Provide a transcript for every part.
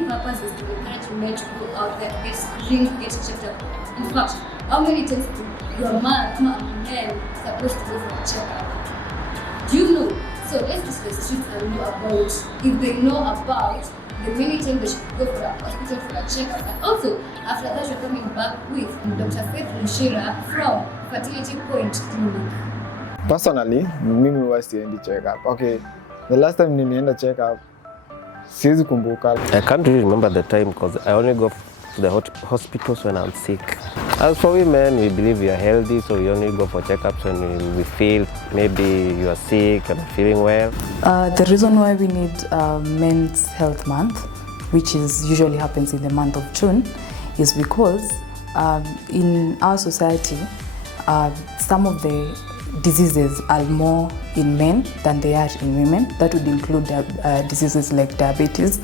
main purpose is to encourage men to go out there, get screened, get checked up. In fact, how many times your man supposed to go for a checkup? Do you know? So let's discuss the streets and know about, if they know about the many times they should go for a hospital for a checkup. And also, after that, you're coming back with Dr. Faith Lushira from Fertility Point Clinic. Personally, mimi huwa siendi checkup. Okay, the last time nilienda checkup, siwezi kumbuka. I can't really remember the time because I only go to the hospitals when I'm sick. As for women, we believe we are healthy, so we only go for checkups when we feel maybe you are sick and feeling well. The reason why we need Men's Health Month, which usually happens in the month of June, is because in our society, some of the diseases are more in men than they are in women. That would include diseases like diabetes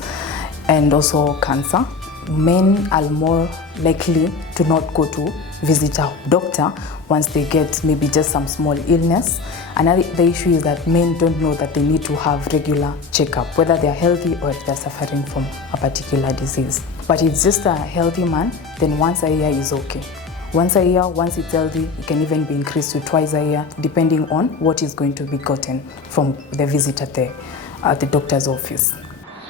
and also cancer. Men are more likely to not go to visit a doctor once they get maybe just some small illness. Another issue is that men don't know that they need to have regular checkup, whether they are healthy or if they're suffering from a particular disease. But if it's just a healthy man, then once a year is okay. Once a year, once it's healthy, it can even be increased to twice a year, depending on what is going to be gotten from the visit at the doctor's office.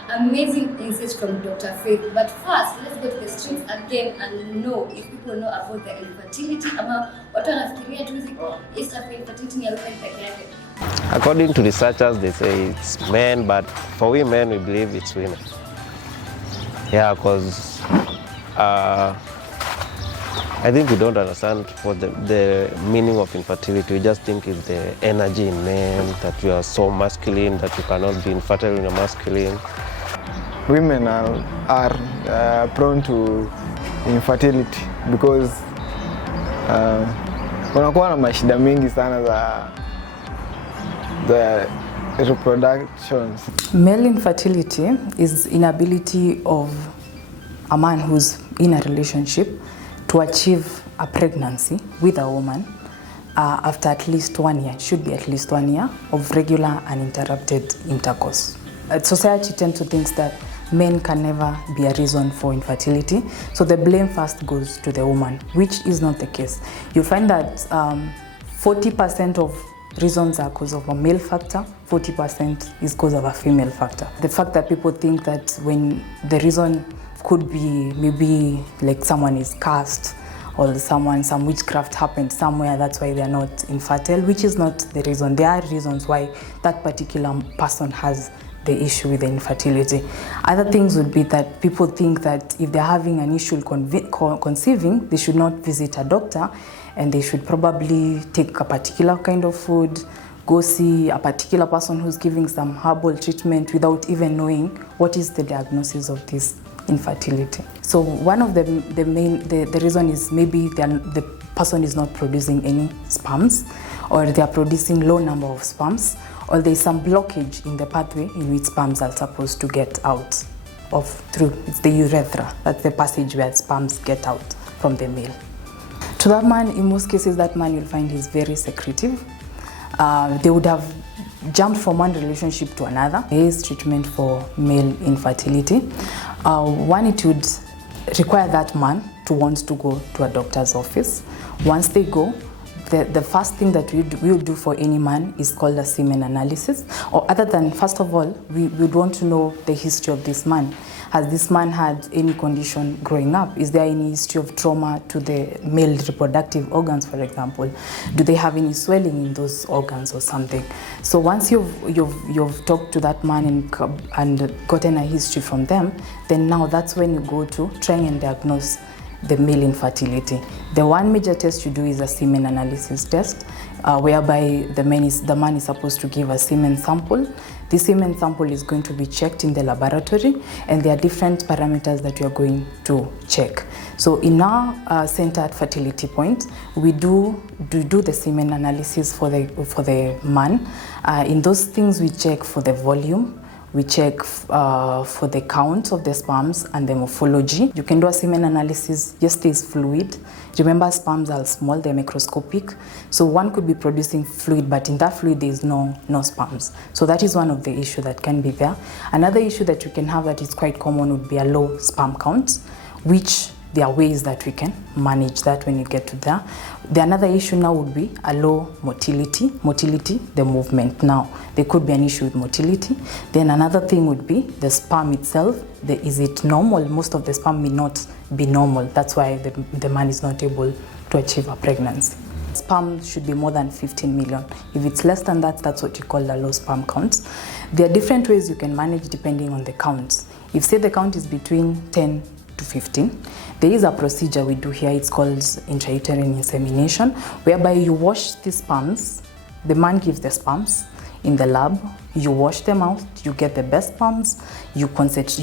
Amazing insights from Dr. Faith. But first, let's go to the streets again and know if people know about the infertility. According to researchers, they say it's men, but for women, we believe it's women. Yeah, because I think we don't understand what the meaning of infertility. We just think it's the energy in men, that you are so masculine that you cannot be infertile when you're masculine. Women are prone to infertility because wanakuwa na mashida mingi sana za reproductions. Male infertility is inability of a man who's in a relationship to achieve a pregnancy with a woman after at least 1 year. It should be at least 1 year of regular uninterrupted intercourse. Society tends to think that men can never be a reason for infertility, so the blame first goes to the woman, which is not the case. You'll find that 40% of reasons are because of a male factor, 40% is because of a female factor. The fact that people think that when the reason could be maybe like someone is cursed or some witchcraft happened somewhere, that's why they're not infertile, which is not the reason. There are reasons why that particular person has the issue with the infertility. Other things would be that people think that if they're having an issue conceiving, they should not visit a doctor and they should probably take a particular kind of food, go see a particular person who's giving some herbal treatment without even knowing what is the diagnosis of this infertility. So one of the reason is maybe the person is not producing any sperms, or they are producing low number of sperms, or there is some blockage in the pathway in which sperms are supposed to get out of through. It's the urethra. That's the passage where sperms get out from the male. To that man, in most cases, that man you'll find is very secretive. They would have jumped from one relationship to another. There is treatment for male infertility. One, it would require that man to want to go to a doctor's office. Once they go, the first thing that we would do for any man is called a semen analysis. Or other than, first of all, we would want to know the history of this man. Has this man had any condition growing up? Is there any history of trauma to the male reproductive organs, for example? Do they have any swelling in those organs or something? So once you've talked to that man and gotten a history from them, then now that's when you go to trying and diagnose the male infertility. The one major test you do is a semen analysis test, whereby the man is supposed to give a semen sample. The semen sample is going to be checked in the laboratory, and there are different parameters that you are going to check. So in our center at Fertility Point, we do the semen analysis for the man. In those things, we check for the volume, We check for the count of the sperms and the morphology. You can do a semen analysis, just as fluid. Remember, sperms are small, they're microscopic. So one could be producing fluid, but in that fluid there is no sperms. So that is one of the issues that can be there. Another issue that you can have that is quite common would be a low sperm count, which there are ways that we can manage that when you get to there. The another issue now would be a low motility. Motility, the movement. Now, there could be an issue with motility. Then another thing would be the sperm itself. Is it normal? Most of the sperm may not be normal. That's why the man is not able to achieve a pregnancy. Sperm should be more than 15 million. If it's less than that, that's what you call a low sperm count. There are different ways you can manage depending on the counts. If, say, the count is between 10 to 15, there is a procedure we do here. It's called intrauterine insemination, whereby you wash the sperms. The man gives the sperms in the lab. You wash them out. You get the best sperms. You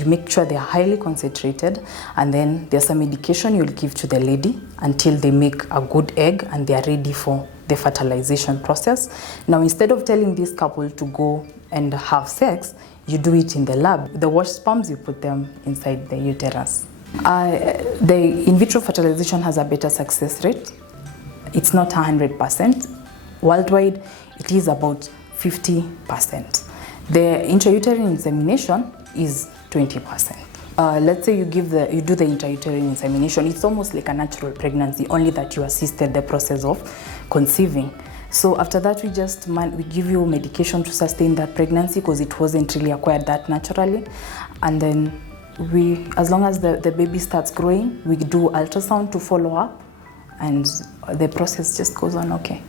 make sure they are highly concentrated, and then there's a medication you'll give to the lady until they make a good egg and they are ready for the fertilization process. Now, instead of telling this couple to go and have sex, you do it in the lab. The washed sperms, you put them inside the uterus. The in vitro fertilization has a better success rate. It's not 100%. Worldwide, it is about 50%. The intrauterine insemination is 20%. Let's say you do the intrauterine insemination. It's almost like a natural pregnancy, only that you assisted the process of conceiving. So after that, we give you medication to sustain that pregnancy because it wasn't really acquired that naturally, and then as long as the baby starts growing, we do ultrasound to follow up, and the process just goes on okay.